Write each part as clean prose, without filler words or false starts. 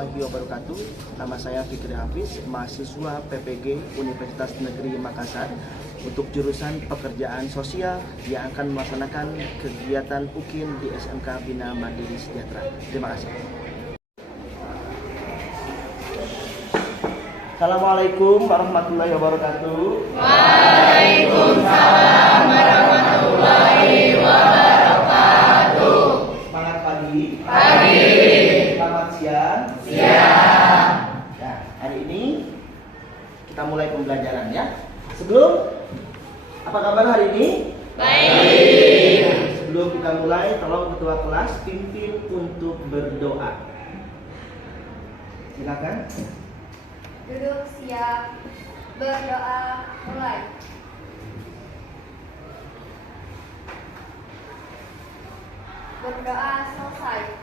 warahmatullahi wabarakatuh. Nama saya Fikri Hafiz, mahasiswa PPG Universitas Negeri Makassar untuk jurusan Pekerjaan Sosial yang akan melaksanakan kegiatan UKIN di SMK Bina Mandiri Sejahtera. Terima kasih. Assalamualaikum warahmatullahi wabarakatuh. Waalaikumsalam warahmatullahi wabarakatuh. Semangat pagi. Pagi. Selamat siang. Siang. Nah, hari ini kita mulai pembelajaran ya. Apa kabar hari ini? Baik. Sebelum kita mulai, tolong ketua kelas pimpin untuk berdoa. Silakan. Duduk siap, berdoa mulai. Berdoa selesai.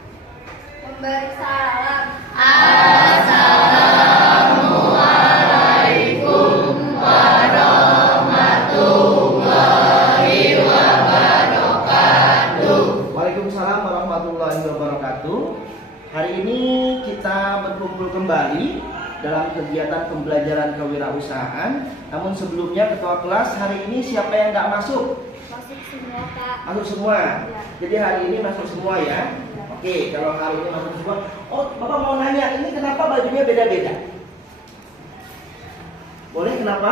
Memberi salam. Assalamualaikum warahmatullahi wabarakatuh. Waalaikumsalam warahmatullahi wabarakatuh. Hari ini kita berkumpul kembali dalam kegiatan pembelajaran kewirausahaan. Namun sebelumnya ketua kelas, hari ini siapa yang nggak masuk? Masuk semua, Kak. Masuk semua. Ya. Jadi hari ini masuk semua ya. Oke, kalau hari ini masuk semua. Oh, Bapak mau nanya, ini kenapa bajunya beda-beda? Boleh kenapa?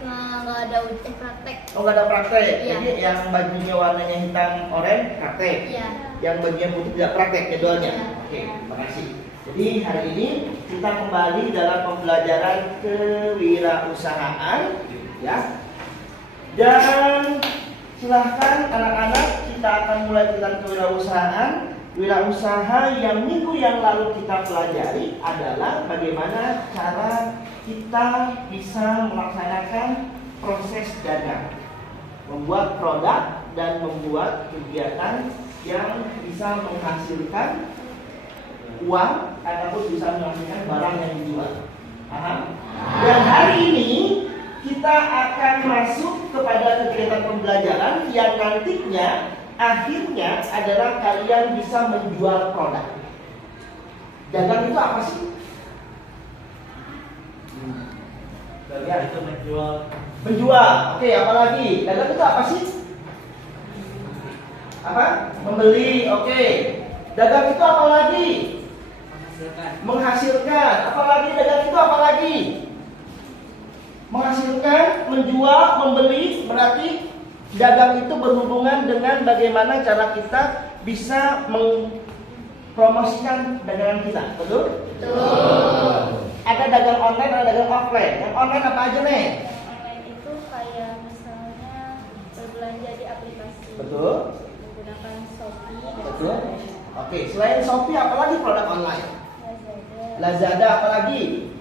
Nggak ada praktek. Oh, nggak ada praktek. Iya. Jadi yang bajunya warnanya hitam oranye praktek. Iya. Yang bajunya putih tidak praktek jadwalnya. Iya. Oke, terima kasih. Jadi hari ini kita kembali dalam pembelajaran kewirausahaan ya. Dan silahkan anak-anak, kita akan mulai tentang kewirausahaan. Wirausaha yang minggu yang lalu kita pelajari adalah bagaimana cara kita bisa melaksanakan proses dagang, membuat produk dan membuat kegiatan yang bisa menghasilkan uang ataupun bisa menghasilkan barang yang dijual. Paham? Dan hari ini kita akan masuk kepada kegiatan pembelajaran yang nantinya akhirnya adalah kalian bisa menjual produk. Dagang itu apa sih? Dagang itu menjual. Menjual. Oke, apalagi? Dagang itu apa sih? Apa? Membeli. Oke. Dagang itu apa lagi? Menghasilkan. Apalagi dagang itu apa lagi? Menghasilkan, menjual, membeli. Berarti dagang itu berhubungan dengan bagaimana cara kita bisa mempromosikan dagangan kita. Betul? Betul. Ada dagang online, ada dagang offline. Yang online apa aja nih? Online itu kayak misalnya berbelanja di aplikasi. Betul. Menggunakan Shopee. Betul. Oke, selain Shopee apa lagi produk online? Lazada. Lazada apa lagi?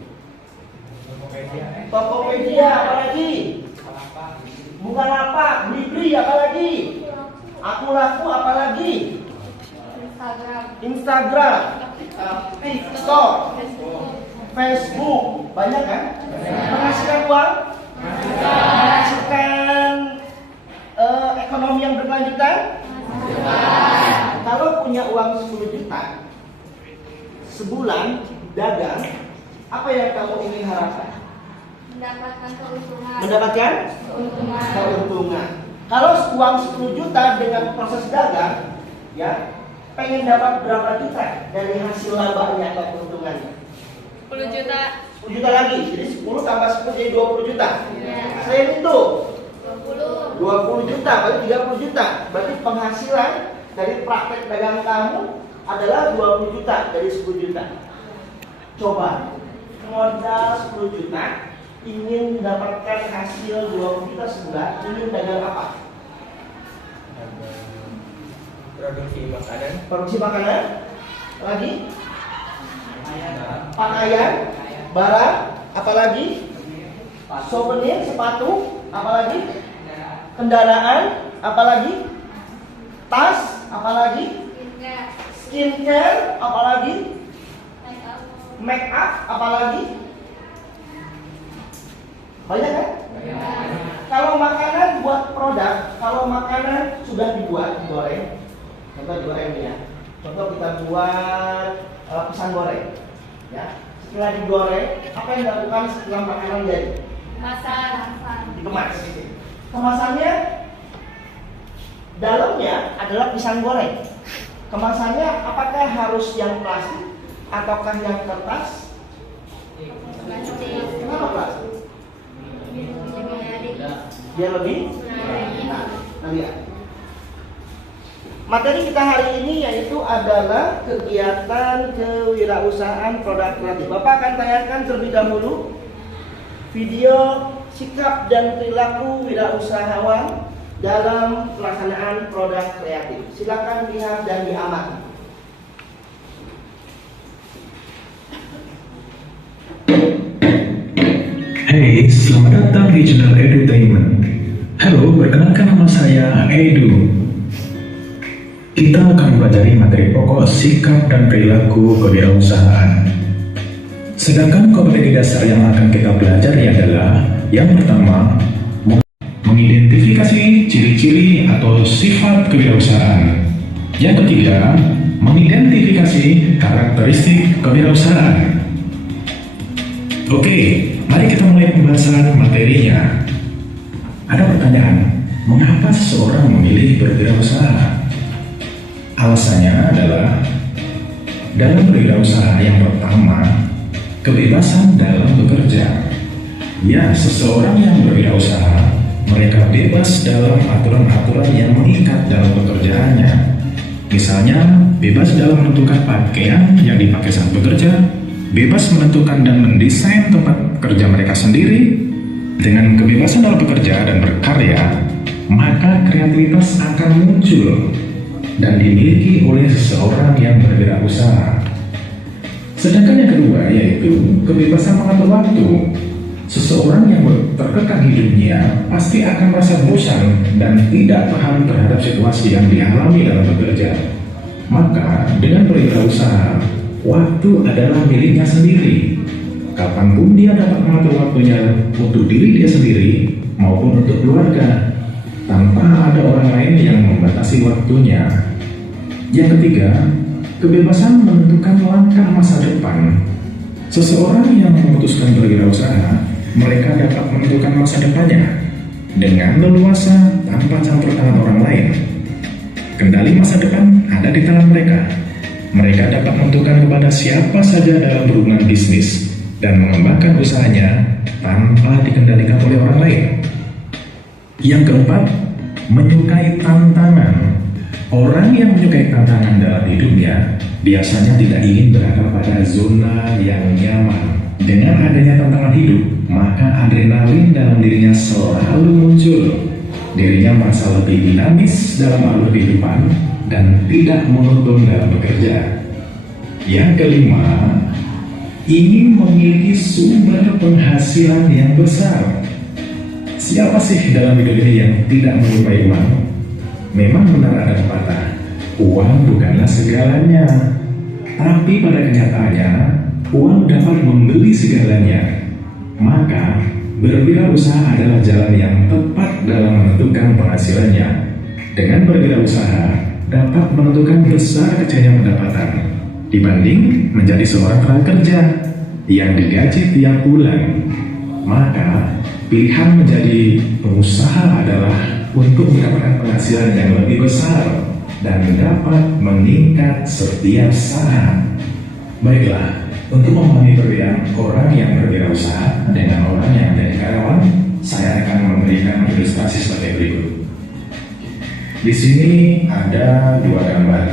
Tokopedia apa lagi? Bukalapak, Blibli apa lagi? Aku Laku apa lagi? Instagram, TikTok, Facebook, banyak kan? Menghasilkan uang? Menghasilkan ekonomi yang berkelanjutan? Kalau punya uang 10 juta sebulan dagang, apa yang kamu ingin harapkan? Mendapatkan keuntungan. Mendapatkan keuntungan. Kalau uang 10 juta dengan proses dagang, ya, pengen dapat berapa juta dari hasil labanya atau keuntungannya? 10 juta. 10 juta lagi, jadi 10 tambah 10 jadi 20 juta. Ya. Selain itu, 20. 20 juta, berarti 30 juta. Berarti penghasilan dari praktek dagang kamu adalah 20 juta dari 10 juta. Coba, modal 10 juta, ingin mendapatkan hasil 20 juta sebulan, ingin dagang apa? Produksi makanan. Produksi makanan, lagi? Pakaian, barang, apalagi? Souvenir, sepatu, apalagi? Kendaraan, apalagi? Tas, apalagi? Skincare, apalagi? Make up, apalagi? Banyak kan? Kalau makanan buat produk, kalau makanan sudah dibuat, digoreng. Contoh digoreng ya. Contoh kita buat pisang goreng. Ya, setelah digoreng, apa yang dilakukan setelah makanan jadi? Masak. Dikemas. Kemasannya dalamnya adalah pisang goreng. Kemasannya apakah harus yang plastik ataukah yang kertas? Kenapa plastik? Biar lebih. Nah, kita lihat. Materi kita hari ini yaitu adalah kegiatan kewirausahaan produk kreatif. Bapak akan tayangkan terlebih dahulu video sikap dan perilaku wirausahawan dalam pelaksanaan produk kreatif. Silakan lihat dan diamati. Hey, selamat datang di channel Edutainment. Halo, perkenalkan nama saya Edu. Kita akan mempelajari materi pokok sikap dan perilaku kewirausahaan. Sedangkan kompetensi dasar yang akan kita pelajari adalah yang pertama, mengidentifikasi ciri-ciri atau sifat kewirausahaan. Yang ketiga, mengidentifikasi karakteristik kewirausahaan. Oke, mari kita mulai pembahasan materinya. Ada pertanyaan, mengapa seseorang memilih berwirausaha? Alasannya adalah dalam berwirausaha yang pertama, kebebasan dalam bekerja. Ya, seseorang yang berwirausaha, mereka bebas dalam aturan-aturan yang mengikat dalam pekerjaannya. Misalnya, bebas dalam menentukan pakaian yang dipakai saat bekerja, bebas menentukan dan mendesain tempat kerja mereka sendiri. Dengan kebebasan dalam bekerja dan berkarya, maka kreativitas akan muncul dan dimiliki oleh seseorang yang berwirausaha. Sedangkan yang kedua yaitu kebebasan mengatur waktu. Seseorang yang terkekang hidupnya pasti akan merasa bosan dan tidak paham terhadap situasi yang dialami dalam bekerja. Maka dengan berwirausaha, waktu adalah miliknya sendiri. Kapanpun dia dapat mengatur waktunya untuk diri dia sendiri maupun untuk keluarga, tanpa ada orang lain yang membatasi waktunya. Yang ketiga, kebebasan menentukan langkah masa depan. Seseorang yang memutuskan berwirausaha, mereka dapat menentukan masa depannya dengan leluasa tanpa campur tangan orang lain. Kendali masa depan ada di tangan mereka. Mereka dapat menentukan kepada siapa saja dalam berhubungan bisnis dan mengembangkan usahanya tanpa dikendalikan oleh orang lain. Yang keempat, menyukai tantangan. Orang yang menyukai tantangan dalam hidupnya biasanya tidak ingin berada pada zona yang nyaman. Dengan adanya tantangan hidup, maka adrenalin dalam dirinya selalu muncul. Dirinya merasa lebih dinamis dalam alur kehidupan dan tidak monoton dalam bekerja. Yang kelima, ingin memiliki sumber penghasilan yang besar. Siapa sih dalam hidup ini yang tidak menyukai uang? Memang benar ada pepatah, uang bukanlah segalanya. Tapi pada kenyataannya, uang dapat membeli segalanya. Maka, berwirausaha adalah jalan yang tepat dalam menentukan penghasilannya. Dengan berwirausaha, dapat menentukan besar kecilnya pendapatan dibanding menjadi seorang prakerja yang digaji tiap bulan. Maka, pilihan menjadi pengusaha adalah untuk mendapatkan penghasilan yang lebih besar dan dapat meningkat setiap saat. Baiklah, untuk memahami perbedaan orang yang berwirausaha dengan orang yang menjadi karyawan, saya akan memberikan ilustrasi sebagai berikut. Di sini ada dua gambar.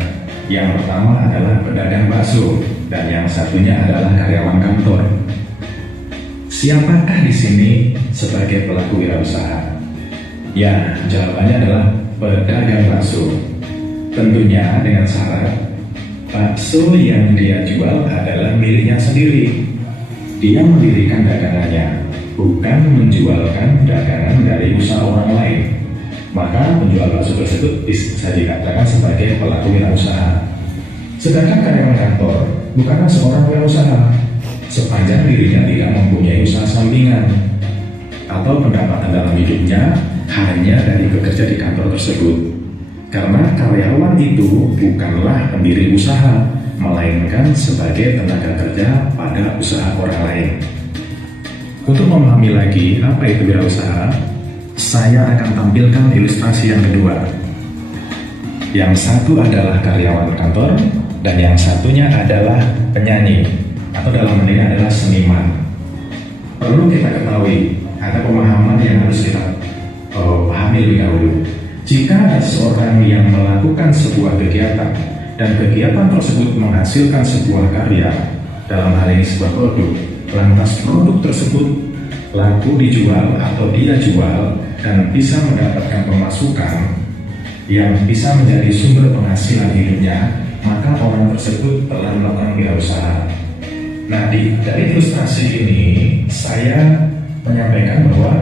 Yang pertama adalah pedagang bakso dan yang satunya adalah karyawan kantor. Siapakah di sini sebagai pelaku wirausaha? Ya, jawabannya adalah pedagang bakso. Tentunya dengan syarat bakso yang dia jual adalah miliknya sendiri. Dia mendirikan dagangannya, bukan menjualkan dagangan dari usaha orang lain. Maka penjual bakso tersebut bisa dikatakan sebagai pelaku wirausaha. Sedangkan karyawan kantor bukanlah seorang wirausaha, sepanjang dirinya tidak mempunyai usaha sampingan atau pendapatan dalam hidupnya hanya dari bekerja di kantor tersebut. Karena karyawan itu bukanlah pendiri usaha, melainkan sebagai tenaga kerja pada usaha orang lain. Untuk memahami lagi apa itu wirausaha, saya akan tampilkan ilustrasi yang kedua. Yang satu adalah karyawan kantor, dan yang satunya adalah penyanyi, atau dalam hal ini adalah seniman. Perlu kita ketahui, ada pemahaman yang harus kita pahami lebih dahulu. Jika ada seorang yang melakukan sebuah kegiatan, dan kegiatan tersebut menghasilkan sebuah karya, dalam hal ini sebuah produk, lantas produk tersebut laku dijual atau dia jual dan bisa mendapatkan pemasukan yang bisa menjadi sumber penghasilan hidupnya, maka orang tersebut telah melakukan wirausaha. Nah, dari ilustrasi ini saya menyampaikan bahwa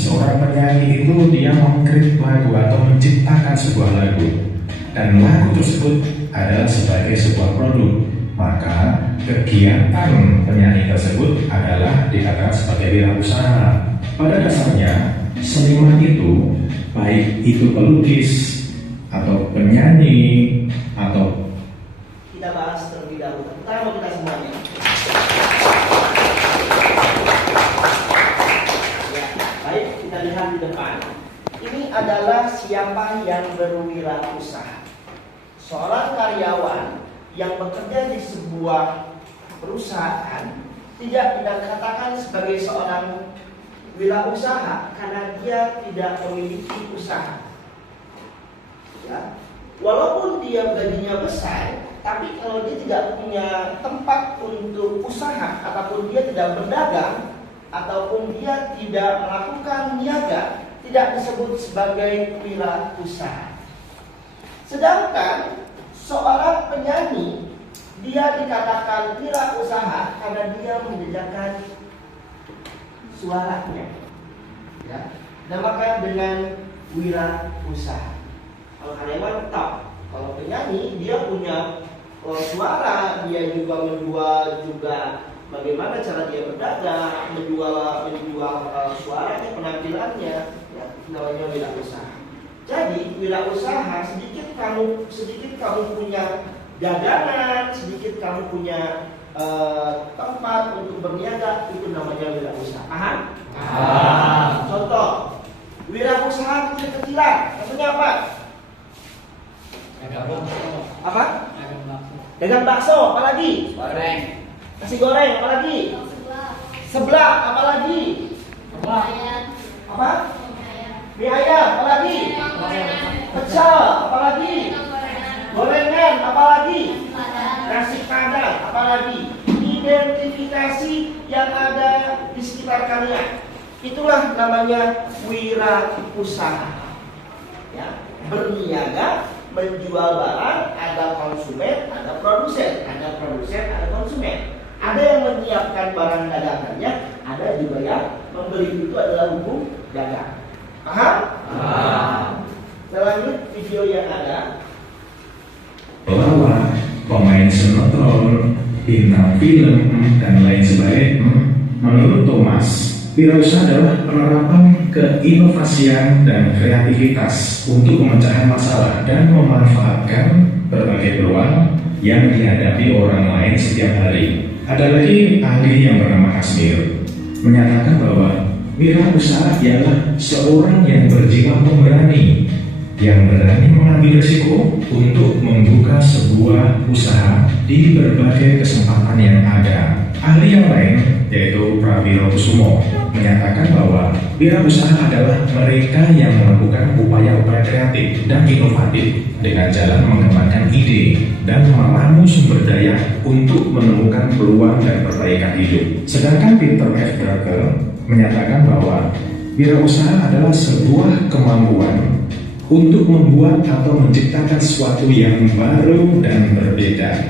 seorang penyanyi itu dia mengkrit lagu atau menciptakan sebuah lagu, dan lagu tersebut adalah sebagai sebuah produk, maka kegiatan penyanyi tersebut adalah dikatakan sebagai wirausaha. Pada dasarnya, seniman itu, baik itu pelukis atau penyanyi atau Kita bahas terlebih dahulu. Pertama kita semuanya. Ya, baik, kita lihat di depan. Ini adalah siapa yang berwirausaha. Seorang karyawan yang bekerja di sebuah perusahaan tidak dikatakan sebagai seorang wirausaha karena dia tidak memiliki usaha. Ya. Walaupun dia gajinya besar, tapi kalau dia tidak punya tempat untuk usaha, ataupun dia tidak berdagang, ataupun dia tidak melakukan niaga, tidak disebut sebagai wirausaha. Sedangkan seorang penyanyi, dia dikatakan wirausaha karena dia menjajakan suaranya, ya, namakan dengan wirausaha. Kalau karyawan tetap, kalau penyanyi dia punya suara, dia juga menjual juga bagaimana cara dia berdagang, menjual suaranya, penampilannya, ya, namanya wirausaha. Jadi wirausaha sedikit kamu punya dagangan, sedikit kamu punya tempat untuk berniaga, itu namanya wirausaha. Paham? Contoh, wirausaha kecil-kecilan, contohnya apa? Apa? Dagang bakso, apalagi? Goreng. Nasi goreng, apalagi? Seblak, apalagi? Apa? Mie ayam, apalagi? Pecel, apalagi? Gorengan, apalagi? Nasi padang, apalagi? Identifikasi yang ada di sekitar kalian. Itulah namanya wirausaha. Ya, berniaga, menjual barang, ada konsumen, ada produsen, ada konsumen. Ada yang menyiapkan barang dagangannya, ada juga yang membeli. Itu adalah hukum dagang. Paham? Kita lanjut video yang ada. pelawak, pemain sinetron, bintang film, dan lain sebagainya. Menurut Thomas, wirausaha adalah penerapan keinovasian dan kreativitas untuk memecahkan masalah dan memanfaatkan berbagai peluang yang dihadapi orang lain setiap hari. Ada lagi ahli yang bernama Kasmir menyatakan bahwa wirausaha ialah seorang yang berjiwa pemberani, yang berani mengambil risiko untuk membuka sebuah usaha di berbagai kesempatan yang ada. Ahli yang lain, yaitu Prawiro Kusumo, menyatakan bahwa wirausaha adalah mereka yang melakukan upaya-upaya kreatif dan inovatif dengan jalan mengembangkan ide dan meramu sumber daya untuk menemukan peluang dan perbaikan hidup. Sedangkan Peter F. Drucker menyatakan bahwa wirausaha adalah sebuah kemampuan untuk membuat atau menciptakan sesuatu yang baru dan berbeda.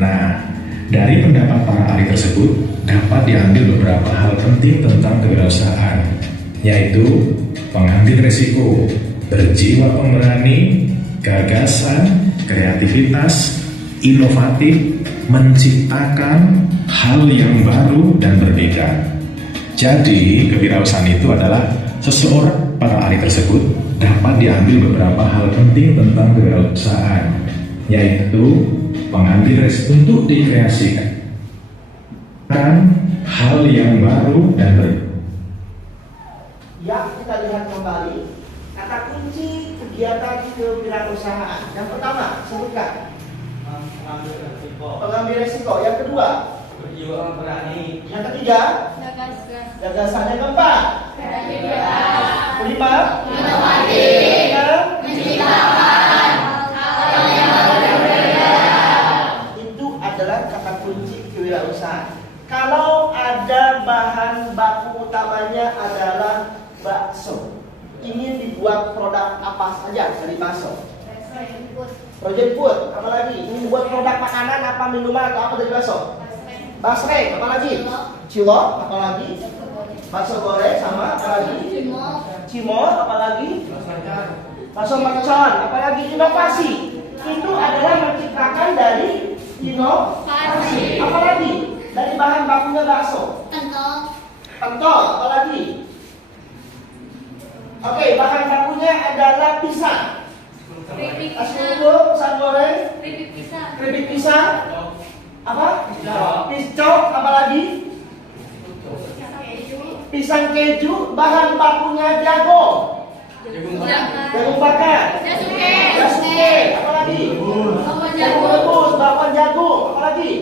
Nah, dari pendapat para ahli tersebut dapat diambil beberapa hal penting tentang kewirausahaan, yaitu mengambil risiko, berjiwa pemberani, gagasan, kreativitas, inovatif, menciptakan hal yang baru dan berbeda. Jadi, kewirausahaan itu adalah seseorang, para ahli tersebut dapat diambil beberapa hal penting tentang kewirausahaan, yaitu mengambil resiko untuk dikreasikan hal yang baru dan baru. Yang kita lihat kembali kata kunci kegiatan kewirausahaan. Yang pertama, sebutkan pengambil resiko. Yang kedua, berjiwa berani. yang ketiga, gagasan. Yang keempat, kelima, Inovasi. keenam, Menciptakan hal yang berbeda. itu adalah kata kunci kewirausahaan. Kalau ada bahan baku utamanya adalah bakso, ingin dibuat produk apa saja dari bakso? Project food, apa lagi? Ingin buat produk makanan apa minuman atau apa dari bakso? Basreng, apa lagi? Cilok, apa lagi? Bakso goreng sama apa lagi? Cimol, apa lagi? Bakso mercon, apa lagi? Inovasi. Itu adalah menciptakan dari inovasi. Apa lagi? Dari bahan bakunya bakso. Pentol, apa lagi? Oke, bahan bakunya adalah pisang. Nasi uduk, pisang goreng, keripik pisang. Apa? Piscok, apa lagi? Pisang keju, bahan bakunya jagung. Jagung bakar. Jasuke, apa lagi? Jagung rebus, bakwan jagung, apa lagi?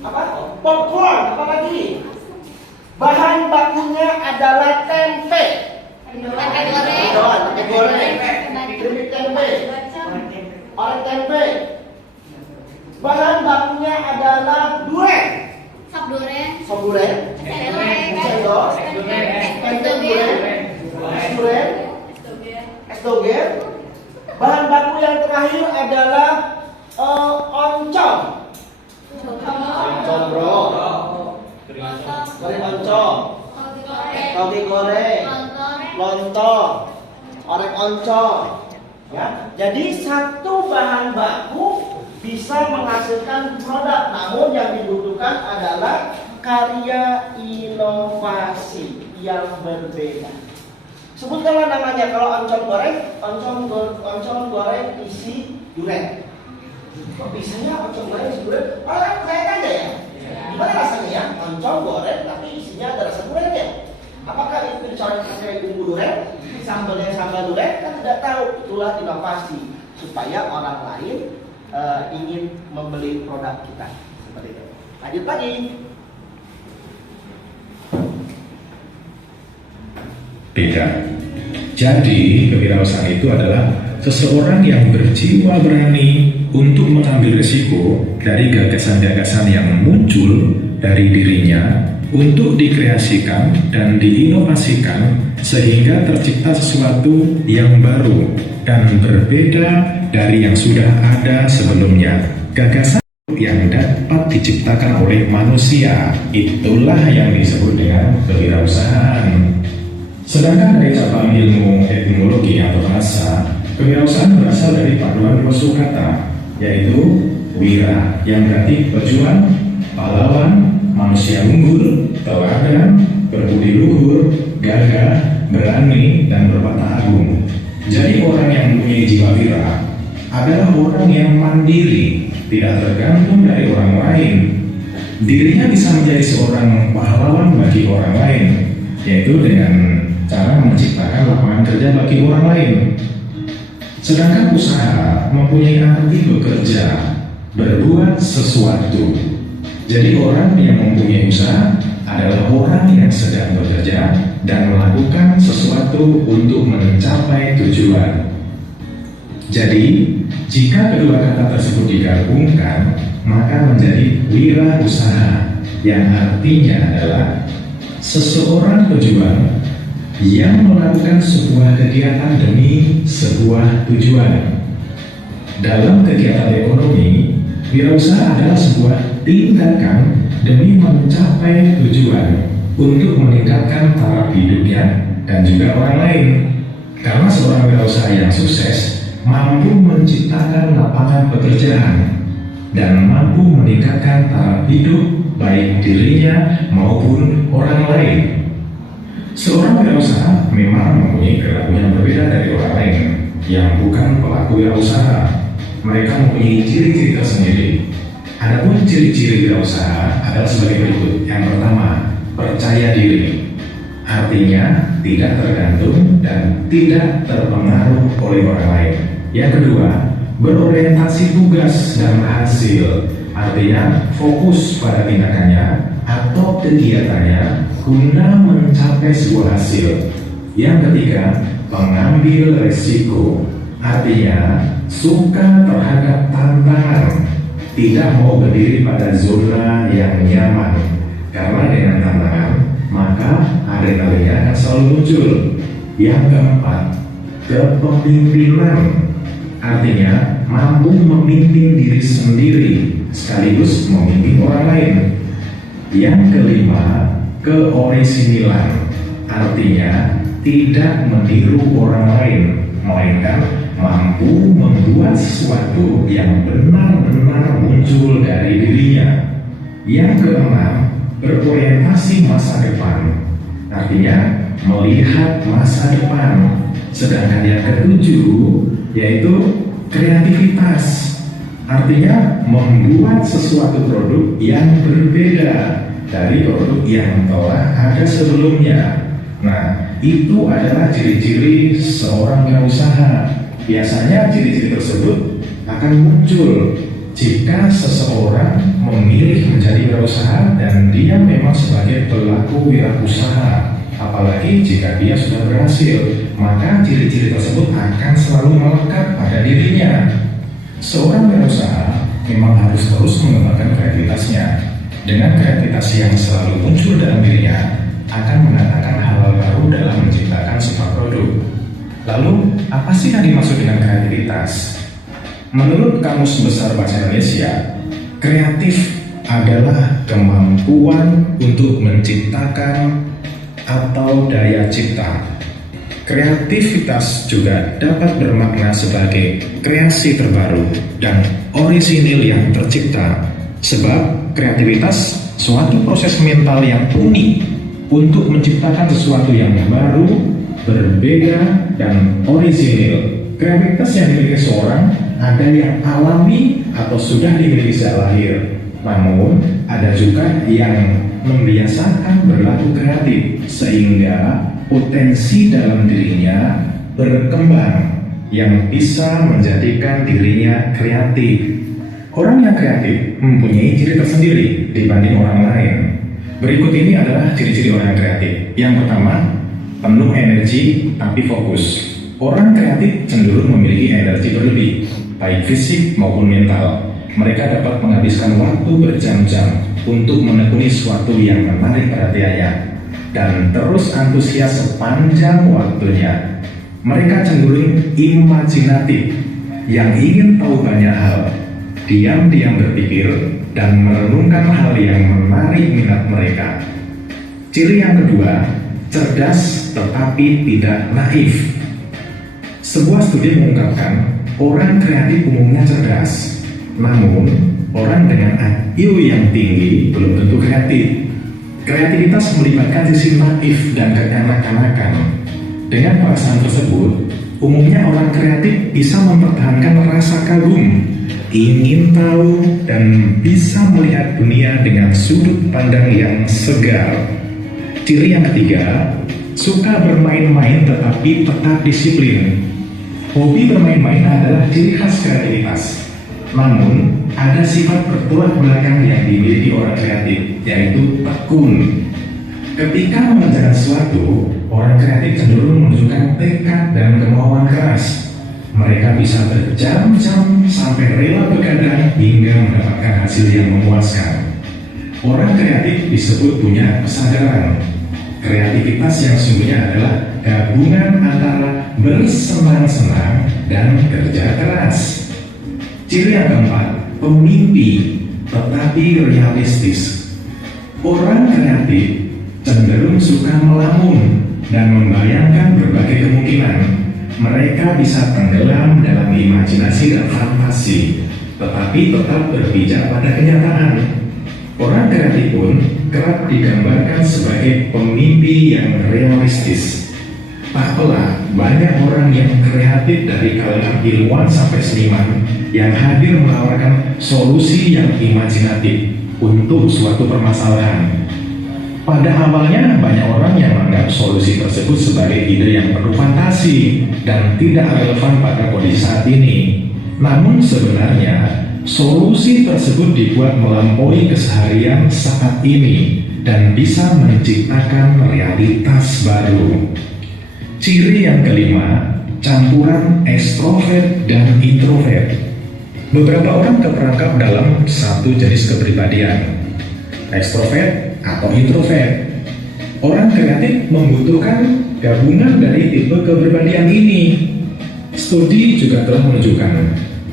Apa? Popcorn, apa lagi? Bahan bakunya adalah tempe. Tempe goreng, keripik tempe, orek tempe. Bahan bakunya adalah durian. Sop durian, cendol, tempe durian, es durian, es doger. Bahan baku yang terakhir adalah oncom. Combro, goreng oncom, toge goreng, lontong, orek oncom. Ya, jadi satu bahan baku bisa menghasilkan produk, namun yang dibutuhkan adalah karya inovasi yang berbeda. Sebutkanlah namanya. Kalau oncom goreng isi durian. Kok bisanya oncom goreng isi durian? Oh, kan saya aja ya. Gimana rasanya ya? Oncom goreng tapi isinya ada rasa durian ya? Apakah itu dicoret pakai bumbu durian? Sambalnya sambal durian? Kan tidak tahu. Itulah inovasi supaya orang lain ingin membeli produk kita seperti itu. Lanjut lagi. Tidak. Jadi kewirausahaan itu adalah seseorang yang berjiwa berani untuk mengambil risiko dari gagasan-gagasan yang muncul dari dirinya untuk dikreasikan dan diinovasikan sehingga tercipta sesuatu yang baru dan berbeda dari yang sudah ada sebelumnya. Gagasan yang dapat diciptakan oleh manusia, itulah yang disebut dengan kewirausahaan. Sedangkan dari cabang ilmu etimologi atau bahasa, kewirausahaan berasal dari paduan kosakata, yaitu wira yang berarti pejuang, pahlawan, manusia unggul, teladan, berbudi luhur, gagah, berani, dan berwatak agung. Jadi orang yang mempunyai jiwa wira adalah orang yang mandiri, tidak tergantung dari orang lain. Dirinya bisa menjadi seorang pahlawan bagi orang lain, yaitu dengan cara menciptakan lapangan kerja bagi orang lain. Sedangkan usaha mempunyai arti bekerja, berbuat sesuatu. Jadi orang yang mempunyai usaha adalah orang yang sedang bekerja dan melakukan sesuatu untuk mencapai tujuan. Jadi, jika kedua kata tersebut digabungkan, maka menjadi wirausaha, yang artinya adalah seseorang pejuang yang melakukan sebuah kegiatan demi sebuah tujuan. Dalam kegiatan ekonomi, wirausaha adalah sebuah tindakan demi mencapai tujuan untuk meningkatkan taraf hidupnya dan juga orang lain. Karena seorang wirausaha yang sukses mampu menciptakan lapangan pekerjaan dan mampu meningkatkan taraf hidup baik dirinya maupun orang lain. Seorang wirausaha memang mempunyai perilaku yang berbeda dari orang lain yang bukan pelaku wirausaha. mereka mempunyai ciri-ciri tersendiri. Adapun ciri-ciri wirausaha adalah sebagai berikut. Yang pertama, percaya diri. Artinya tidak tergantung dan tidak terpengaruh oleh orang lain. Yang kedua, berorientasi tugas dan hasil. Artinya fokus pada tindakannya atau kegiatannya guna mencapai sebuah hasil. Yang ketiga, pengambil resiko. Artinya suka terhadap tantangan, tidak mau berdiri pada zona yang nyaman. Karena dengan tantangan, maka adrenalinnya akan selalu muncul. Yang keempat, kepemimpinan. Artinya mampu memimpin diri sendiri sekaligus memimpin orang lain. Yang kelima, keorisinilan. Artinya tidak meniru orang lain, melainkan mampu membuat sesuatu yang benar-benar muncul dari dirinya. Yang keenam, berorientasi masa depan. Artinya melihat masa depan. Sedangkan yang ketujuh yaitu kreativitas. Artinya membuat sesuatu produk yang berbeda dari produk yang telah ada sebelumnya. Nah, itu adalah ciri-ciri seorang wirausaha. Biasanya ciri-ciri tersebut akan muncul jika seseorang memilih menjadi wirausaha dan dia memang sebagai pelaku wirausaha. Apalagi jika dia sudah berhasil, maka ciri-ciri tersebut akan selalu melekat pada dirinya. Seorang wirausaha memang harus terus mengembangkan kreativitasnya. Dengan kreativitas yang selalu muncul dalam dirinya, akan mendatangkan hal-hal baru dalam menciptakan sebuah produk. Lalu, apa sih yang dimaksud dengan kreativitas? Menurut Kamus Besar Bahasa Indonesia, kreatif adalah kemampuan untuk menciptakan atau daya cipta. Kreativitas juga dapat bermakna sebagai kreasi terbaru dan orisinil yang tercipta. Sebab kreativitas suatu proses mental yang unik untuk menciptakan sesuatu yang baru, berbeda, dan orisinil. Kreativitas yang dimiliki seorang ada yang alami atau sudah dimiliki sejak lahir. Namun, ada juga yang membiasakan berlaku kreatif sehingga potensi dalam dirinya berkembang yang bisa menjadikan dirinya kreatif. Orang yang kreatif mempunyai ciri tersendiri dibanding orang lain. Berikut ini adalah ciri-ciri orang kreatif. Yang pertama, penuh energi tapi fokus. Orang kreatif cenderung memiliki energi berlebih, baik fisik maupun mental. Mereka dapat menghabiskan waktu berjam-jam untuk menekuni sesuatu yang menarik perhatiannya dan terus antusias sepanjang waktunya. Mereka cenderung imajinatif yang ingin tahu banyak hal, diam-diam berpikir dan merenungkan hal yang menarik minat mereka. Ciri yang kedua, cerdas tetapi tidak naif. Sebuah studi mengungkapkan orang kreatif umumnya cerdas, namun orang dengan IQ yang tinggi belum tentu kreatif. Kreativitas melibatkan sisi naif dan kekanak-kanakan. Dengan perasaan tersebut, umumnya orang kreatif bisa mempertahankan rasa kagum, ingin tahu, dan bisa melihat dunia dengan sudut pandang yang segar. Ciri yang ketiga, suka bermain-main tetapi tetap disiplin. Hobi bermain-main adalah ciri khas kreativitas. Namun, ada sifat bertolak belakang yang dimiliki orang kreatif, yaitu tekun. Ketika mengerjakan sesuatu, orang kreatif cenderung menunjukkan tekad dan kemauan keras. Mereka bisa berjam-jam sampai rela begadang hingga mendapatkan hasil yang memuaskan. Orang kreatif disebut punya kesadaran. Kreativitas yang sesungguhnya adalah gabungan antara bersenang-senang dan kerja keras. Ciri yang keempat, pemimpi tetapi realistis. Orang kreatif cenderung suka melamun dan membayangkan berbagai kemungkinan. Mereka bisa tenggelam dalam imajinasi dan fantasi, tetapi tetap berpijak pada kenyataan. Orang kreatif pun kerap digambarkan sebagai pemimpi yang realistis. Tak pelak, banyak orang yang kreatif dari kalangan ilmuwan sampai seniman yang hadir menawarkan solusi yang imajinatif untuk suatu permasalahan. Pada awalnya, banyak orang yang menganggap solusi tersebut sebagai ide yang penuh fantasi dan tidak relevan pada kondisi saat ini. Namun sebenarnya, solusi tersebut dibuat melampaui keseharian saat ini dan bisa menciptakan realitas baru. Ciri yang kelima, campuran ekstrovert dan introvert. Beberapa orang terperangkap dalam satu jenis kepribadian, ekstrovert atau introvert. Orang kreatif membutuhkan gabungan dari tipe kepribadian ini. Studi juga telah menunjukkan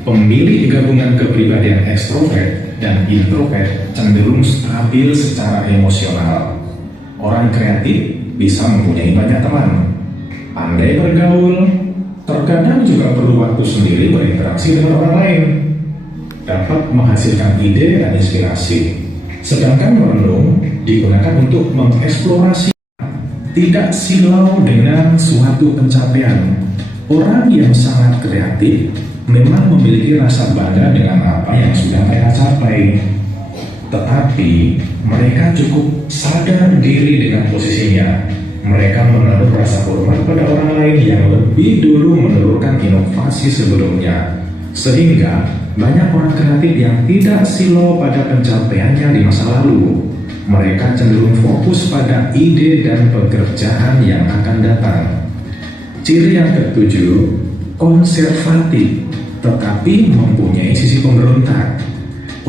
pemilih gabungan kepribadian ekstrovert dan introvert cenderung stabil secara emosional. Orang kreatif bisa mempunyai banyak teman, pandai bergaul, terkadang juga perlu waktu sendiri berinteraksi dengan orang lain, dapat menghasilkan ide dan inspirasi. Sedangkan merenung digunakan untuk mengeksplorasi, tidak silau dengan suatu pencapaian. Orang yang sangat kreatif memang memiliki rasa bangga dengan apa yang sudah mereka capai. Tetapi mereka cukup sadar diri dengan posisinya. Mereka menaruh rasa hormat pada orang lain yang lebih dulu menelurkan inovasi sebelumnya. Sehingga banyak orang kreatif yang tidak silau pada pencapaiannya di masa lalu. Mereka cenderung fokus pada ide dan pekerjaan yang akan datang. Ciri yang ketujuh, konservatif tetapi mempunyai sisi pemberontak.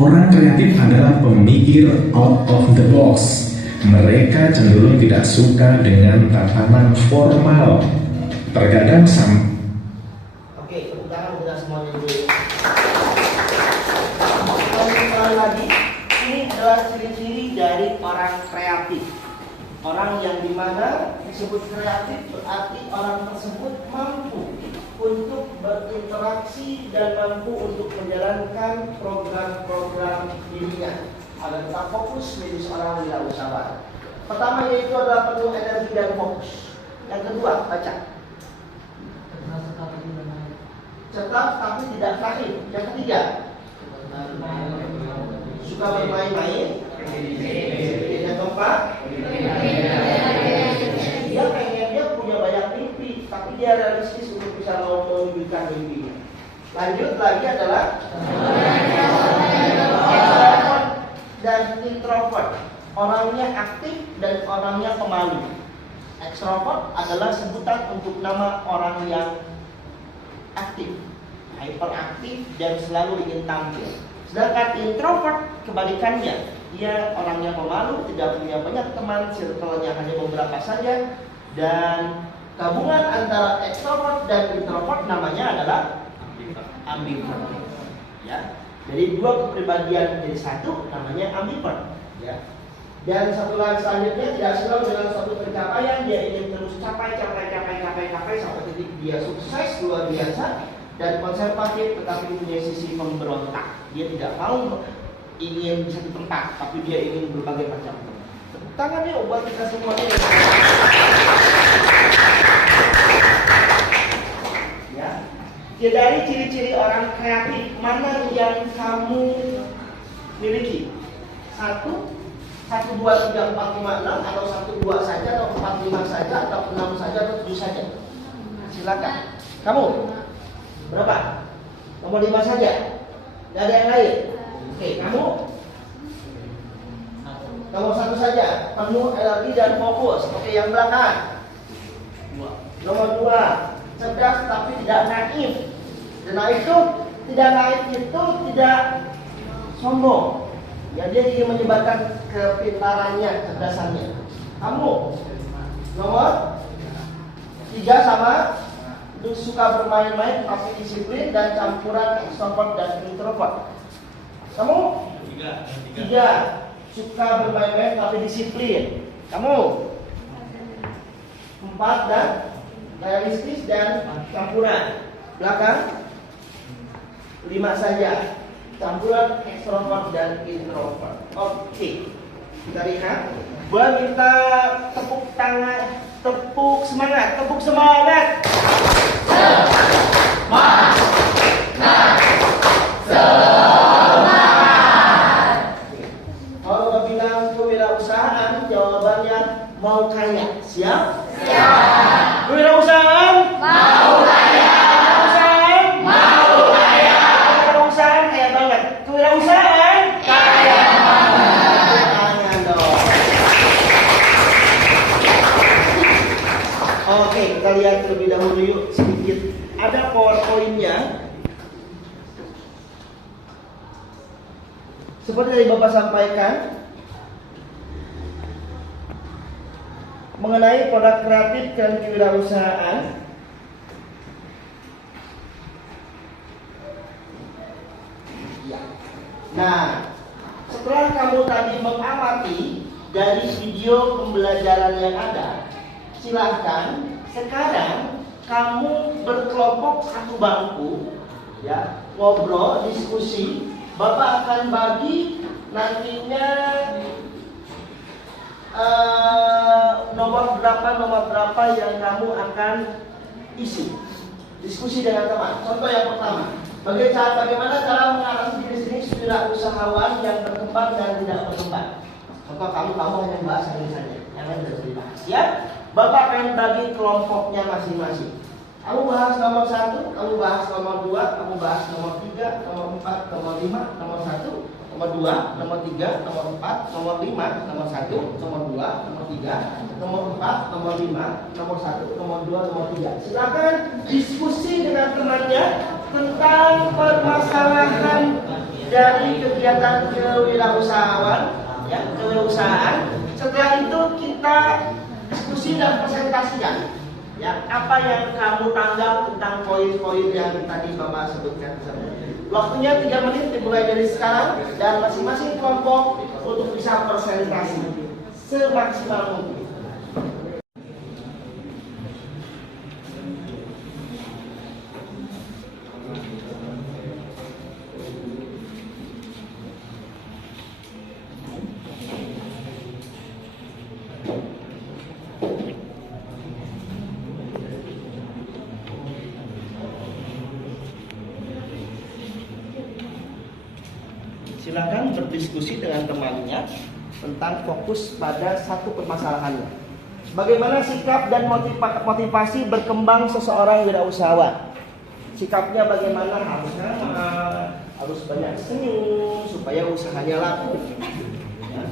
Orang kreatif adalah pemikir out of the box. Mereka cenderung tidak suka dengan tatanan formal. Terkadang Oke, tepuk tangan kita semuanya dulu. Sekali lagi, ini adalah ciri-ciri dari orang kreatif. Orang yang dimana disebut kreatif berarti orang tersebut mampu untuk berinteraksi dan mampu untuk menjalankan program-program dirinya agar tetap fokus menjadi seorang wirausahawan. Pertama yaitu adalah penuh energi dan fokus. Yang kedua, baca. Cerdas tapi tidak naif. Yang ketiga, suka bermain-main. Yang keempat, dia punya banyak mimpi, tapi dia realistis untuk bisa mewujudkan mimpinya. Lanjut lagi adalah extrovert dan introvert. Orangnya aktif dan orangnya pemalu. Extrovert adalah sebutan untuk nama orang yang aktif, hyperaktif dan selalu ingin tampil. Sedangkan introvert kebalikannya, dia orangnya pemalu, tidak punya banyak teman, circle-nya hanya beberapa saja. Dan gabungan antara extrovert dan introvert namanya adalah ambivert. Ya, jadi dua kepribadian menjadi satu namanya ambivert. Ya. Dan satu lagi selanjutnya tidak selalu dengan suatu pencapaian, dia ingin terus capai sampai titik dia sukses luar biasa. Dan konservatif tetapi punya sisi pemberontak. Dia tidak mau ingin di satu tempat, tapi dia ingin berbagai macam tempat. Tepuk tangan yuk buat kita semuanya. Ya, dari ciri-ciri orang kreatif mana yang kamu miliki? 1, 2, 3, 4, 5, 6 atau 1, 2 saja atau 4, 5 saja atau 6 saja atau 7 saja? Silakan. Kamu berapa? Nomor 5 saja. Gak ada yang lain. Oke, kamu nomor 1 saja, penuh energi dan fokus. Oke, yang belakang. Nomor 2, cerdas tapi tidak naif. Dan naif itu tidak sombong. Ya, dia ingin menyebarkan kepintarannya, kecerdasannya. Kamu nomor 3 sama suka bermain-main tapi disiplin dan campuran extrovert dan introvert. Kamu 3 suka bermain-main tapi disiplin. Kamu 4 dan realistis dan campuran. Belakang 5 saja, campuran extrovert dan introvert. Oke, kita lihat. Boleh minta tepuk tangan, tepuk semangat. Semangat. kewirausahaan kaya tangan dong. Oke, kita lihat terlebih dahulu yuk sedikit. Ada PowerPoint-nya. Seperti yang Bapak sampaikan mengenai produk kreatif dan kewirausahaan. Nah, setelah kamu tadi mengamati dari video pembelajaran yang ada, silahkan sekarang kamu berkelompok satu bangku, ya, ngobrol, diskusi. Bapak akan bagi nantinya nomor berapa yang kamu akan isi. Diskusi dengan teman. Contoh yang pertama, bagaimana cara mengatasi jenis-jenis wirausahawan yang berkembang dan tidak berkembang. Contoh kamu hanya bahas ini saja, yang lain tidak dibahas. Ya, Bapak akan bagi kelompoknya masing-masing. Kamu bahas nomor 1, kamu bahas nomor 2, kamu bahas nomor 3, nomor 4, nomor 5, nomor 1, nomor 2, nomor 3, nomor 4, nomor 5, nomor 1, nomor 2, nomor 3, nomor 4, nomor 5, nomor 1, nomor 2, nomor 3. Silakan diskusi dengan temannya tentang permasalahan dari kegiatan kewirausahaan, ya, kewirausahaan. Setelah itu kita diskusi dan presentasikan. Ya, apa yang kamu tanggap tentang poin-poin yang tadi Bapak sebutkan tersebut. Waktunya 3 menit dimulai dari sekarang dan masing-masing kelompok untuk bisa presentasi semaksimal mungkin. Silakan berdiskusi dengan temannya tentang fokus pada satu permasalahannya. Bagaimana sikap dan motivasi berkembang seseorang wirausahawan? Sikapnya bagaimana? Harus banyak senyum supaya usahanya laku. Ya.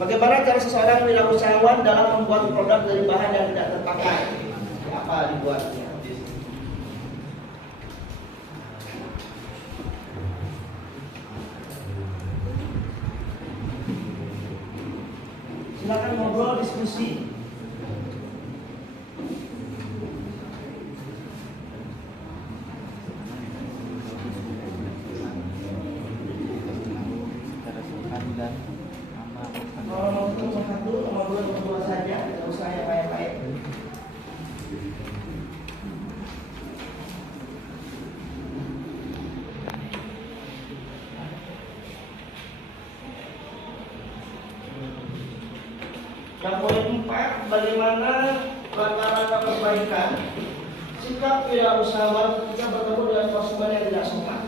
Bagaimana cara seseorang wirausahawan dalam membuat produk dari bahan yang tidak terpakai? Apa dibuatnya? Silakan ngobrol, diskusi. Nomor 1, nomor 2 saja, tidak usah yang baik-baik. Yang poin 4, bagaimana langkah-langkah perbaikan sikap wirausahawan ketika bertemu dengan konsumen yang tidak sopan.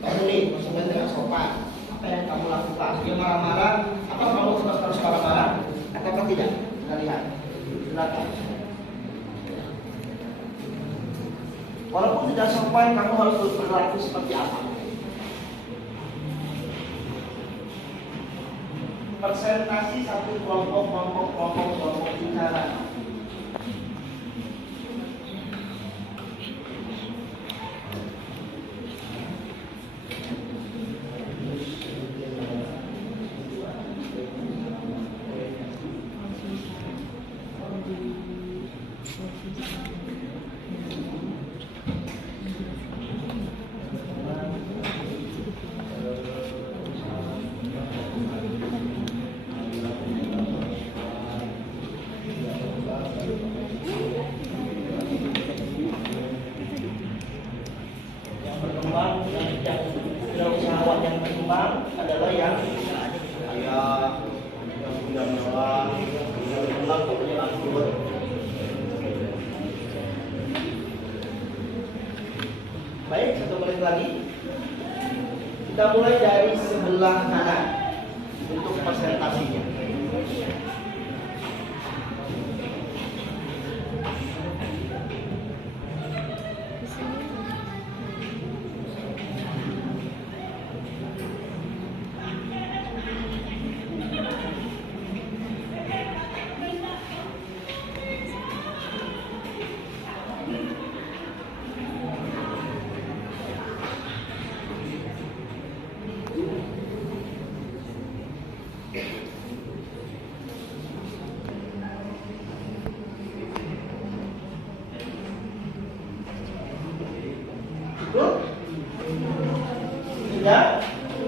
Konsumen tidak sopan, apa yang kamu lakukan? Dia marah-marah, apa kamu harus marah-marah atau tidak? Kita lihat. Silakan. Walaupun tidak sopan, kamu harus berperilaku seperti apa? Presentasi satu kelompok bicara. Wirausahawan yang berkembang adalah yang kaya, yang punya mewah, yang berkembang pokoknya makmur. Baik, 1 menit lagi. Kita mulai dari sebelah kanan untuk presentasinya.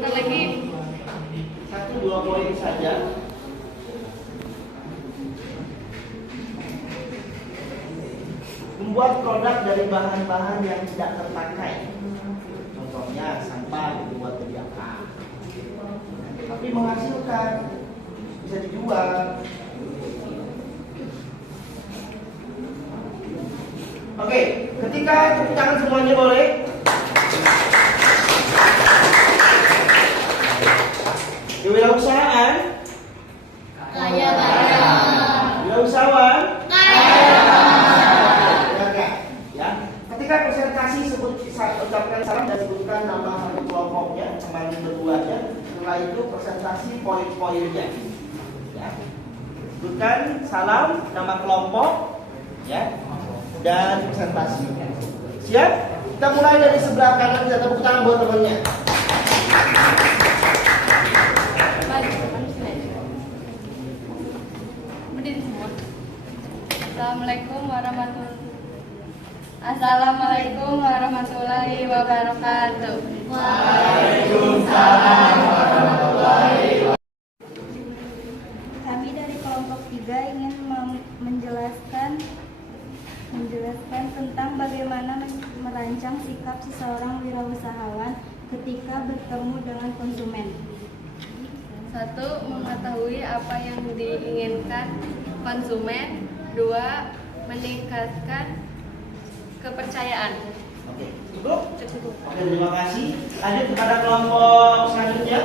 Bentar lagi. 1-2 poin saja. Membuat produk dari bahan-bahan yang tidak terpakai. Contohnya sampah dibuat jadi apa? Tapi menghasilkan, bisa dijual. Oke, ketika tepuk tangan semuanya boleh. Kewirausahaan, Kaya raya. wirausahawan, Kaya. silakan. Ya, ketika presentasi ucapkan salam dan sebutkan nama satu kelompoknya, kembali berduanya. Setelah itu presentasi poin-poinnya. Ya, sebutkan salam, nama kelompok, ya, dan presentasi. Siap? Kita mulai dari sebelah kanan, kita tepuk tangan buat temannya. Assalamualaikum warahmatullahi wabarakatuh. Waalaikumsalam warahmatullahi wabarakatuh. Kami dari kelompok 3 ingin menjelaskan tentang bagaimana merancang sikap seseorang wirausahawan ketika bertemu dengan konsumen. 1. Mengetahui apa yang diinginkan konsumen. 2. Meningkatkan kepercayaan. Oke, cukup? Cukup. Oke, terima kasih. Lanjut kepada kelompok selanjutnya.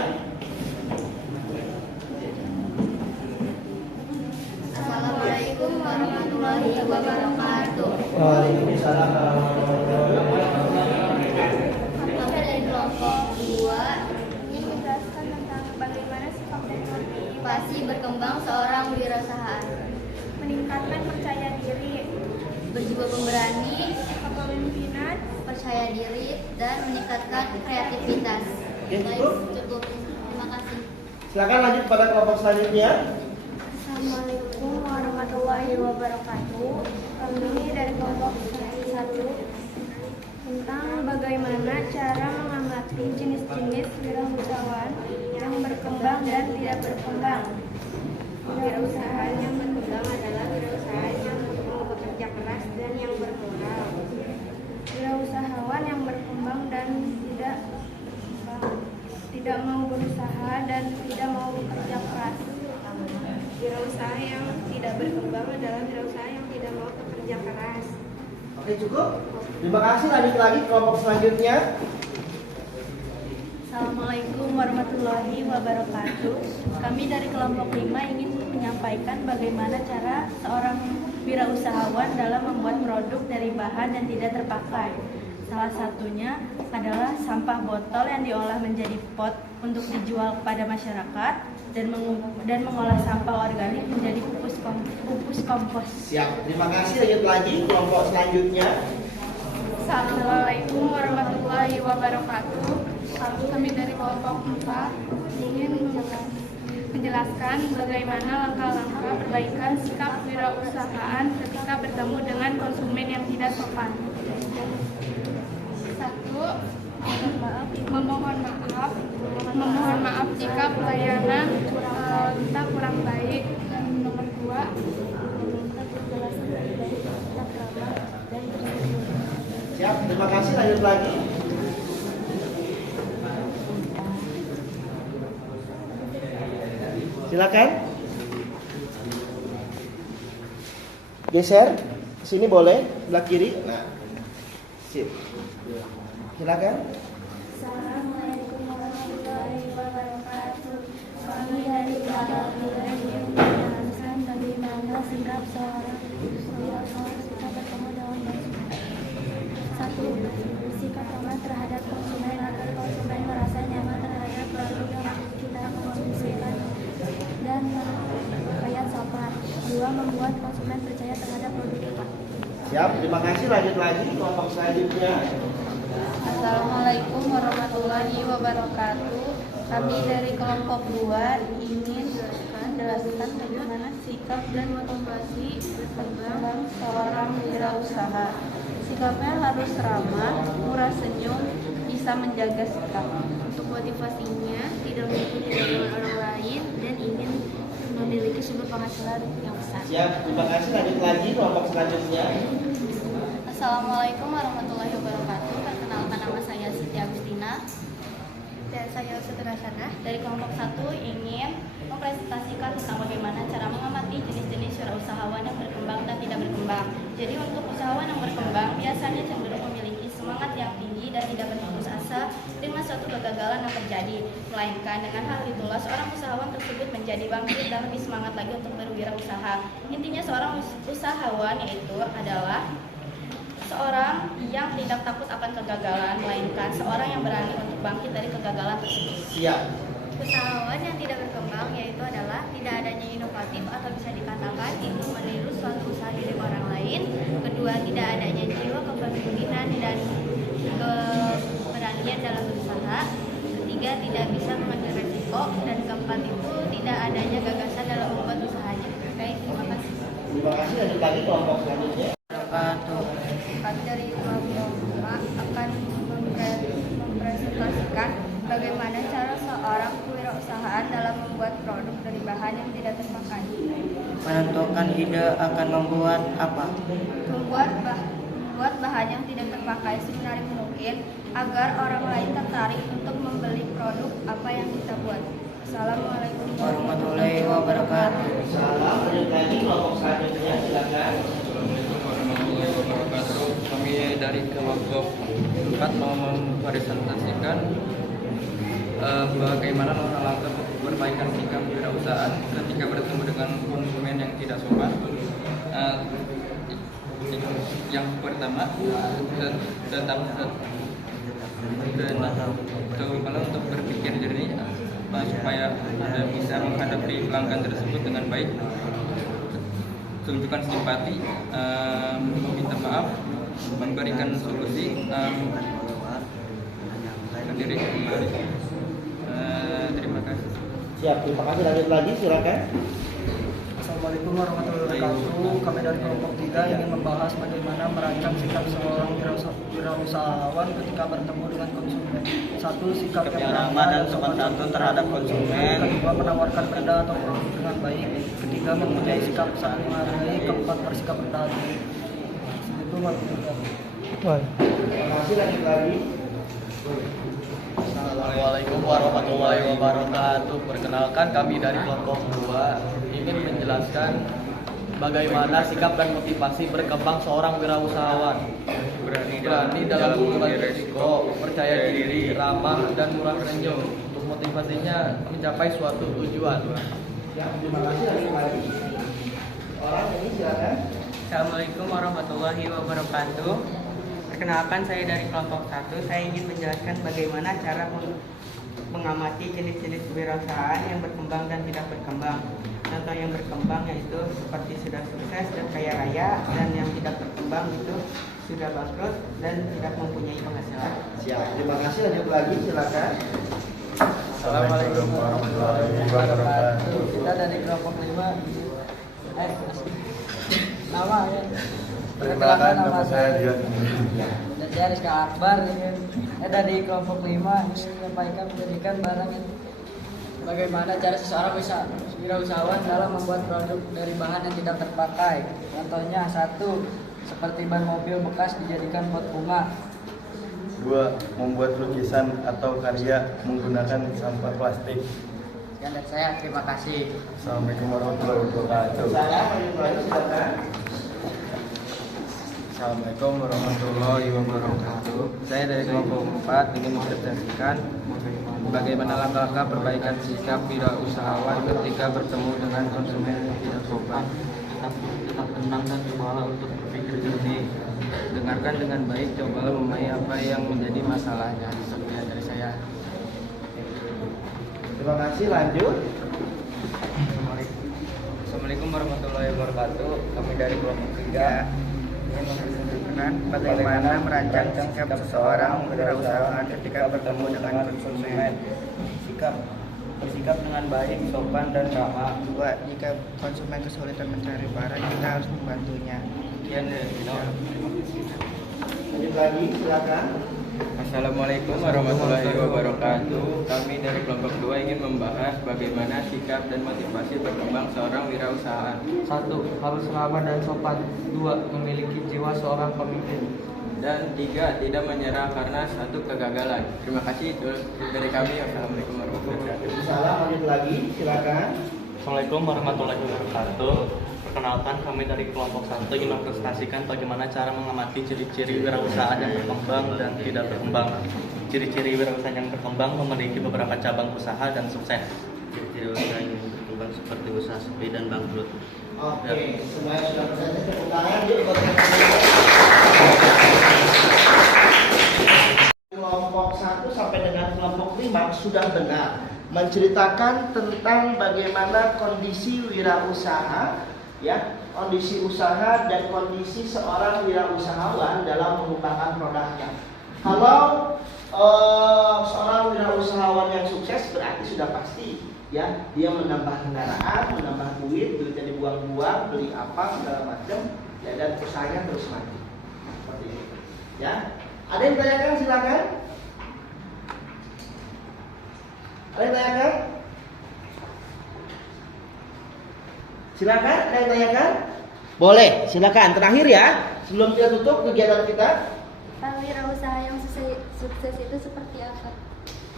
Assalamualaikum warahmatullahi wabarakatuh. Waalaikumsalam warahmatullahi wabarakatuh. Kami dari kelompok 2 Ingin menjelaskan tentang bagaimana sikap dan motivasi berkembang seorang wirausahaan. meningkatkan percaya diri, Berjiwa pemberani, kepemimpinan, percaya diri, dan meningkatkan kreativitas. Oke, Baik, cukup. Terima kasih. Silakan lanjut pada kelompok selanjutnya. Assalamualaikum warahmatullahi wabarakatuh. Kami dari kelompok 1 tentang bagaimana cara mengamati jenis-jenis wirausahawan yang berkembang dan tidak berkembang. Wirausahaan yang berkembang adalah wirausahaan yang mau bekerja keras dan yang bermoral. Wirausahawan yang berkembang dan tidak mau berusaha dan tidak mau bekerja keras. Wirausaha yang tidak berkembang adalah wirausaha yang tidak mau bekerja keras. Oke, cukup. Terima kasih. Lanjut lagi kelompok selanjutnya. Assalamualaikum warahmatullahi wabarakatuh. Kami dari kelompok 5 ingin menyampaikan bagaimana cara seorang wirausahawan dalam membuat produk dari bahan yang tidak terpakai. Salah satunya adalah sampah botol yang diolah menjadi pot untuk dijual kepada masyarakat dan mengolah sampah organik menjadi pupus kompos. Siap. Terima kasih. Lanjut lagi kelompok selanjutnya. Assalamualaikum warahmatullahi wabarakatuh. Kami dari kelompok 4 ingin menjelaskan bagaimana langkah-langkah perbaikan sikap wirausahaan ketika bertemu dengan konsumen yang tidak sopan. 1. Memohon maaf jika pelayanan kita kurang baik. Dan nomor 2, meminta penjelasan lebih baik tetap ramah dan tersenyum. Siap. Terima kasih. Lanjut lagi. Silakan. Geser ke sini boleh, sebelah kiri. Nah. Sip. Silakan. Assalamualaikum warahmatullahi wabarakatuh. Kami dari kelompok 3 ingin menjelaskan bagaimana sikap seorang wirausahawan ketika bertemu dengan konsumen. 1. Bersikap ramah terhadap konsumen agar konsumen merasa nyaman terhadap produk yang kita konsumsikan dan berpakaian sopan. 2. Membuat konsumen percaya terhadap produk kita. Siap. Terima kasih. Lanjut lagi kelompok selanjutnya. Assalamualaikum warahmatullahi wabarakatuh. Kami dari kelompok 2 ingin menjelaskan bagaimana sikap dan motivasi berkembang seorang wirausaha. Sikapnya harus ramah, murah senyum, bisa menjaga sikap. Untuk motivasinya, berpenghasilan yang besar. Siap, terima kasih. Lanjut lagi kelompok selanjutnya. Assalamualaikum warahmatullahi wabarakatuh. Perkenalkan, nama saya Siti Agustina. Dan saya Saudara Sana. Dari kelompok 1 ingin mempresentasikan tentang bagaimana cara mengamati jenis-jenis wirausahawan yang berkembang dan tidak berkembang. Jadi untuk usahawan yang berkembang biasanya cenderung memiliki semangat yang tinggi dan tidak berputus asa dengan suatu kegagalan yang terjadi. Melainkan dengan hal itulah seorang usahawan tersebut menjadi bangkit dan lebih semangat lagi untuk berwirausaha. Intinya seorang usahawan yaitu adalah seorang yang tidak takut akan kegagalan, melainkan seorang yang berani untuk bangkit dari kegagalan tersebut. Siap. Usahawan yang tidak berkembang yaitu adalah tidak adanya inovatif atau bisa dikatakan itu meniru suatu usaha dari orang lain. Kedua, tidak adanya jiwa kepemimpinan dan keberanian dalam berusaha. Ketiga, tidak bisa mengambil resiko. Dan keempat itu tidak adanya gagasan dalam membuat usahanya. Baik, terima kasih. Terima kasih. Lanjut lagi kelompok selanjutnya. Kami dari kelompok 5 akan mempresentasikan bagaimana cara seorang kewirausahaan dalam membuat produk dari bahan yang tidak terpakai. Menentukan ide akan membuat apa? Membuat bahan yang tidak terpakai semenarik mungkin agar orang lain tertarik untuk membeli produk apa yang kita buat. Assalamualaikum Warahmatullahi wabarakatuh. Salam. Lanjut lagi kelompok selanjutnya. Silakan. Assalamualaikum warahmatullahi wabarakatuh. Kami dari kelompok 4 mau mempresentasikan bagaimana langkah perbaikan sikap kewirausahaan ketika bertemu dengan konsumen yang tidak sopan. Yang pertama, tetap untuk berpikir jernih supaya Anda bisa menghadapi pelanggan tersebut dengan baik. Tunjukkan simpati, meminta maaf, memberikan solusi, sendiri. Terima kasih. Siap, terima kasih. Lanjut lagi, silakan. Assalamualaikum warahmatullahi wabarakatuh. Kami dari kelompok 3 ingin membahas bagaimana merancang sikap seorang wirausahawan ketika bertemu dengan konsumen. 1. Sikap yang ramah dan sopan santun terhadap konsumen. 2. Menawarkan benda atau produk dengan baik. 3. Mempunyai sikap saling menghargai. 4. Bersikap rendah hati. Itu Terima kasih. Lanjut lagi. Assalamualaikum warahmatullahi wabarakatuh. Perkenalkan, kami dari kelompok 2 ingin menjelaskan bagaimana sikap dan motivasi berkembang seorang wirausahawan. Berani dalam mengambil risiko, percaya diri, ramah dan murah senyum. Untuk motivasinya mencapai suatu tujuan. Ya, terima kasih. Lanjut lagi. Orang ini silakan. Assalamualaikum warahmatullahi wabarakatuh. Perkenalkan, saya dari kelompok 1. Saya ingin menjelaskan bagaimana cara mengamati jenis-jenis kewirausahaan yang berkembang dan tidak berkembang. Contoh yang berkembang yaitu seperti sudah sukses dan kaya raya, dan yang tidak berkembang itu sudah bangkrut dan tidak mempunyai penghasilan. Siap, terima kasih. Lanjut lagi, silakan. Assalamualaikum warahmatullahi wabarakatuh. Kita dari kelompok 5. Nama ya. Perkenalkan, nama saya Dian. Dan saya Rizka Akbar ingin dari kelompok 5 ingin menyampaikan menjadikan barang yang bagaimana cara seseorang bisa wirausahawan dalam membuat produk dari bahan yang tidak terpakai. Contohnya 1. Seperti ban mobil bekas dijadikan pot bunga. 2. Membuat lukisan atau karya menggunakan sampah plastik. Sekian dari saya, terima kasih. Assalamualaikum warahmatullahi wabarakatuh. Salam. Lanjut lagi, silakan. Assalamualaikum warahmatullahi wabarakatuh. Saya dari kelompok 4 ingin mempresentasikan bagaimana langkah-langkah perbaikan sikap wirausahawan ketika bertemu dengan konsumen yang tidak sopan. Tetap tenang dan cobalah untuk berpikir jernih. Dengarkan dengan baik, cobalah memahami apa yang menjadi masalahnya. Sekian dari saya. Terima kasih. Lanjut. Assalamualaikum warahmatullahi wabarakatuh. Kami dari kelompok 3 ingin mempresentasikan bagaimana merancang sikap seseorang wirausahawan ketika bertemu dengan konsumen. Bersikap dengan baik, sopan dan ramah. 2. Jika konsumen kesulitan mencari barang, kita harus membantunya. Lanjut lagi, silakan. Assalamualaikum warahmatullahi wabarakatuh. Kami dari kelompok 2 ingin membahas bagaimana sikap dan motivasi berkembang seorang wirausahaan. 1. Harus ramah dan sopan. 2. Memiliki jiwa seorang pemimpin. Dan 3. Tidak menyerah karena satu kegagalan. Terima kasih itu dari kami. Assalamualaikum warahmatullahi wabarakatuh. Salam lanjut lagi, silakan. Assalamualaikum warahmatullahi wabarakatuh. Perkenalkan, kami dari kelompok 1 ingin mempresentasikan bagaimana cara mengamati ciri-ciri wirausahaan yang berkembang dan tidak berkembang. Ciri-ciri wirausahaan yang berkembang memiliki beberapa cabang usaha dan sukses. Ciri-ciri usaha yang berkembang seperti usaha sepi dan bangkrut. Oke, semuanya sudah presentasi, tepuk tangan. Yuk, kelompok 1 sampai dengan kelompok 5 sudah benar menceritakan tentang bagaimana kondisi wirausaha, ya, kondisi usaha dan kondisi seorang wirausahawan dalam mengembangkan produknya. Kalau seorang wirausahawan yang sukses berarti sudah pasti, ya, dia menambah kendaraan, menambah duitnya dibuang-buang, beli apa segala macam, ya, dan usahanya terus maju. Seperti itu, ya. Ada yang tanyakan, silakan. Ada yang tanyakan? Silakan, ada yang tanyakan? Boleh, silakan. Terakhir ya, sebelum kita tutup kegiatan kita. Wirausaha yang sukses itu seperti apa?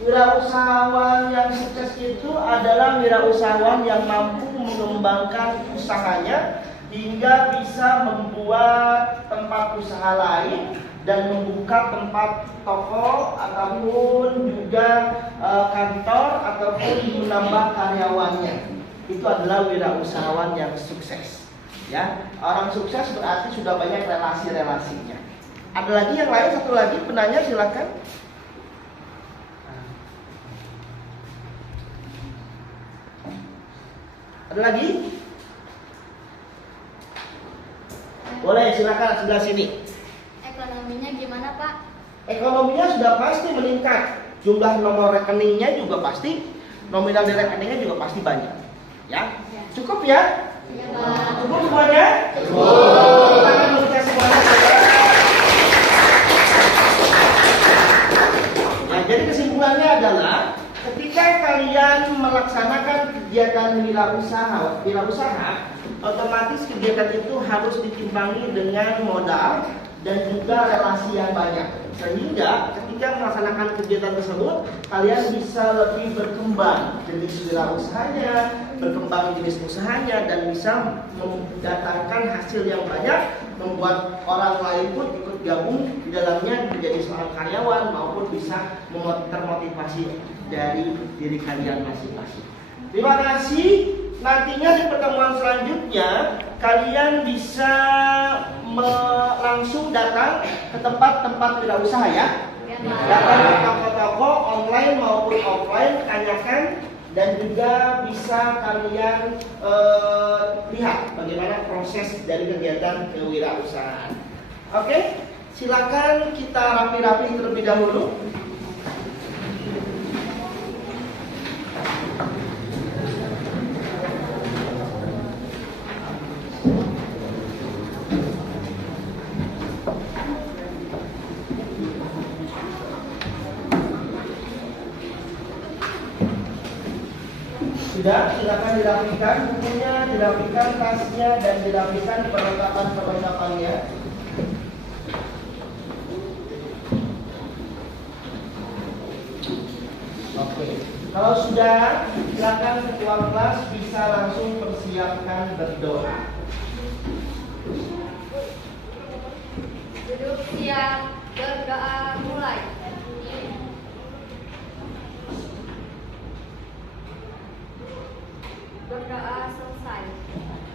Wirausahawan yang sukses itu adalah wirausahawan yang mampu mengembangkan usahanya hingga bisa membuat tempat usaha lain dan membuka tempat toko ataupun juga kantor ataupun menambah karyawannya. Itu adalah wirausahawan yang sukses. Ya, orang sukses berarti sudah banyak relasi-relasinya. Ada lagi yang lain, satu lagi penanya, silakan. Ada lagi? Boleh, silakan sebelah sini. Ekonominya gimana, Pak? Ekonominya sudah pasti meningkat. Jumlah nomor rekeningnya juga pasti, nominal di rekeningnya juga pasti banyak. Ya, cukup ya? Iya, Pak. Cukup semuanya? Cukup. Tangan kita semuanya. Nah, jadi kesimpulannya adalah ketika kalian melaksanakan kegiatan wirausaha, otomatis kegiatan itu harus ditimbangi dengan modal dan juga relasi yang banyak. Sehingga ketika melaksanakan kegiatan tersebut, kalian bisa lebih berkembang jenis wirausahanya, berkembang jenis usahanya, dan bisa mendatangkan hasil yang banyak, membuat orang lain pun ikut gabung di dalamnya menjadi seorang karyawan maupun bisa termotivasi dari diri kalian masing-masing. Terima kasih. Nantinya di pertemuan selanjutnya kalian bisa langsung datang ke tempat-tempat wirausaha ya. Datang ke toko-toko online maupun offline, tanyakan, dan juga bisa kalian lihat bagaimana proses dari kegiatan kewirausahaan. Oke, silakan kita rapi-rapi terlebih dahulu. Sudah, silakan dirapikan bukunya, dirapikan tasnya, dan dirapikan perlengkapan-perlengkapannya. Oke, kalau sudah, silakan ketua kelas bisa langsung persiapkan berdoa. Duduk siap, berdoa mulai. Berdoa selesai.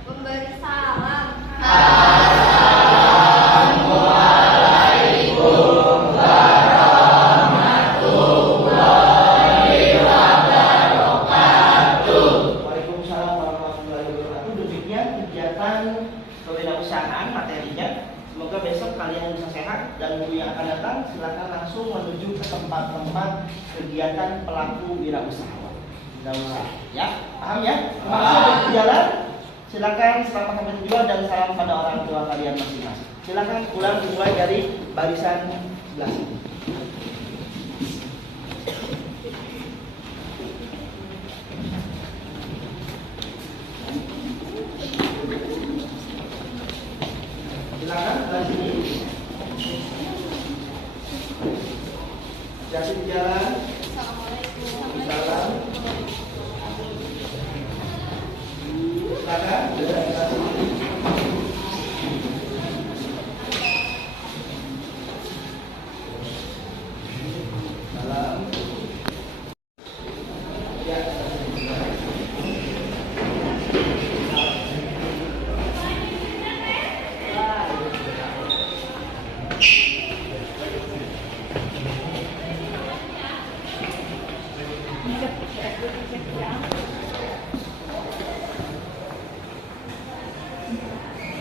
Memberi salam. Assalamualaikum warahmatullahi wabarakatuh. Waalaikumsalam warahmatullahi wabarakatuh. Demikian kegiatan kewirausahaan materinya. Semoga besok kalian bisa sehat, dan minggu yang akan datang silakan langsung menuju ke tempat-tempat kegiatan pelaku wirausahawan. Ya, paham ya? Terima kasih sudah berjalan. Silakan selamat sampai tujuan dan salam pada orang tua kalian masing-masing. Silakan pulang dimulai dari barisan sebelah sini.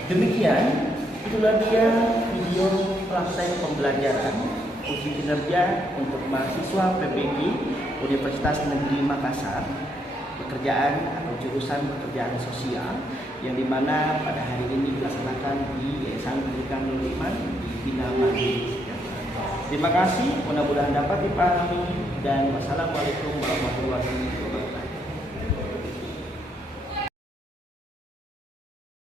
Demikian, itulah dia video praktek pembelajaran uji kinerja untuk mahasiswa PPG Universitas Negeri Makassar, pekerjaan atau jurusan pekerjaan sosial, yang dimana pada hari ini dilaksanakan di Yayasan Pendidikan Nurul Iman di Bina Mandiri. Terima kasih, mudah-mudahan dapat dipahami, dan wassalamualaikum warahmatullahi wabarakatuh.